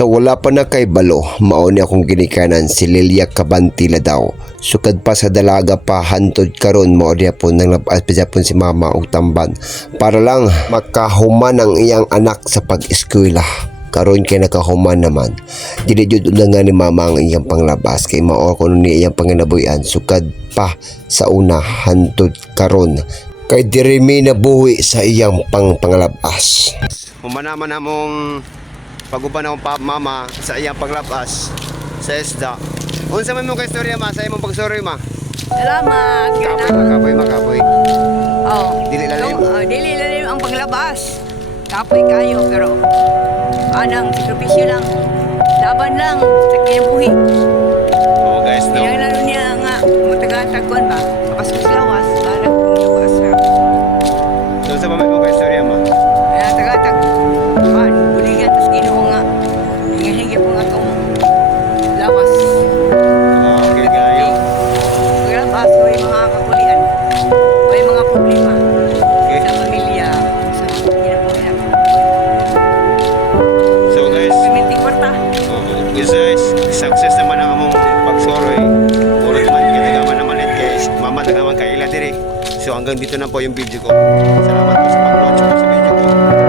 Sa wala pa na kay balo, mauni akong ginikanan si Lilia Cabantila daw. Sukad pa sa dalaga pa hantod karon mauni po nang napasya po si mama og tamban para lang makahuman ang iyang anak sa pag-eskwela. Karon kay nakahuman naman. Dili jud na nga ni mama ang iyang panglabas kay mao kuno ni iyang panginabuhian sukad pa sa una hantod karon kay diri mi nabuhi sa iyang panglabas. Humanaman namong paguban akong mama sa iyang paglabas sa isda. Unsa man mo kay istorya ma sa imong pagsuroy ma? Salamat. Makapoy. Oh. Dili lalim. Dili lalim ang paglabas. Kapoy kayo pero anang sakripisyo lang. Laban lang sa kinabuhi. Oo guys, no. Lalo niya nga matagatagkuan ba? Makasus lawas para lumabas na. So sa mo kay istorya ma? Kaya tagatag. Man, buligan tas Ginoo nga. Hingi po nga tong lawas. Okay gayo. Paglabas may mga kapulian. May mga problema. Okay. Sa pamilya, sa kinabuhi na. So guys, Piminti kwarta. guys, success naman ang among pagsuroy. Puro man kita naman kay mama tagaman kay ila diri. So hanggang dito na po yung video ko. Salamat po sa pag-watch po sa video ko.